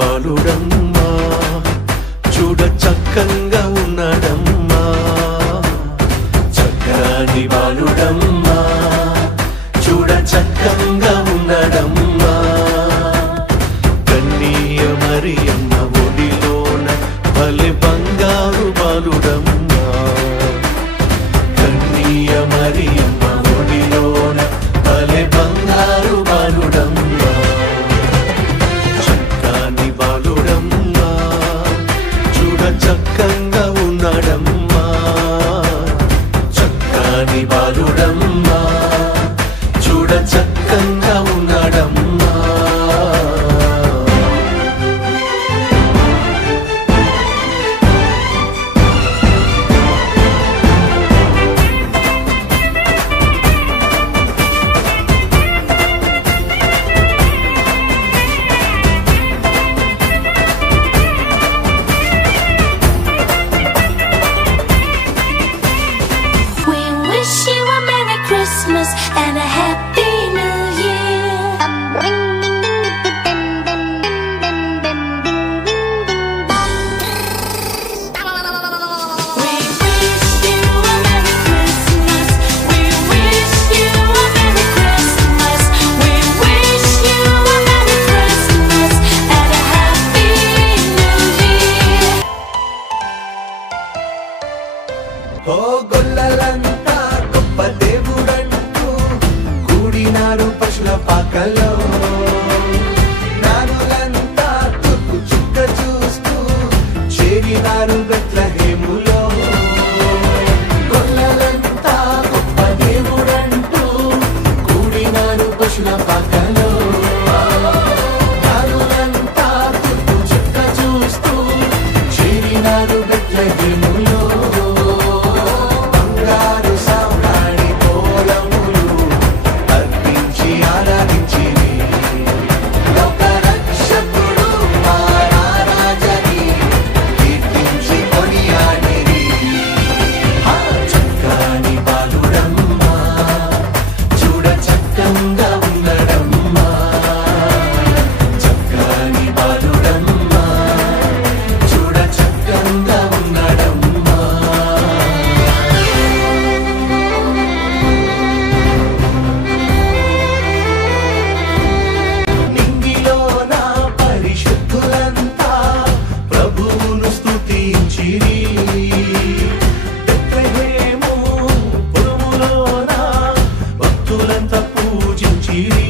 బాలుడమ్మా చూడ చక్కంగా ఉన్నాడమ్మా చక్కని బాలుడమ్మా చూడ చక్కంగా ఉన్నాడమ్మా కన్నీయ మరియమ్మ ఒడిలోన భలే బంగారు బాలుడమ్మా కన్నీయ మరియమ్మ ఒడిలోన భలే బంగారు బాలుడమ్మా చక్కని బాలుడమ్మా చూడ చక్కంగా ఉన్నాడమ్మా చక్కని బాలుడమ్మా చూడ చక్కంగా ఉన్నాడమ్మా And a happy new year. We wish you a Merry Christmas. We wish you a Merry Christmas. We wish you a Merry Christmas and a happy new year. Oh, gollalanta goppa devudantu కూడినారు పశుల పాకలో నానులంతా తుక్కు చుక్క చూస్తూ చేరినారు బెత్లెహేములో గొల్లలంతా గొప్ప దేవుడంటూ కూడినారు పశుల పాకలో నానులంతా తుక్కు చుక్క చూస్తూ చేరినారు బెత్లెహేములో బెత్లెహేము పురములోన భక్తులంతా పూజించిరి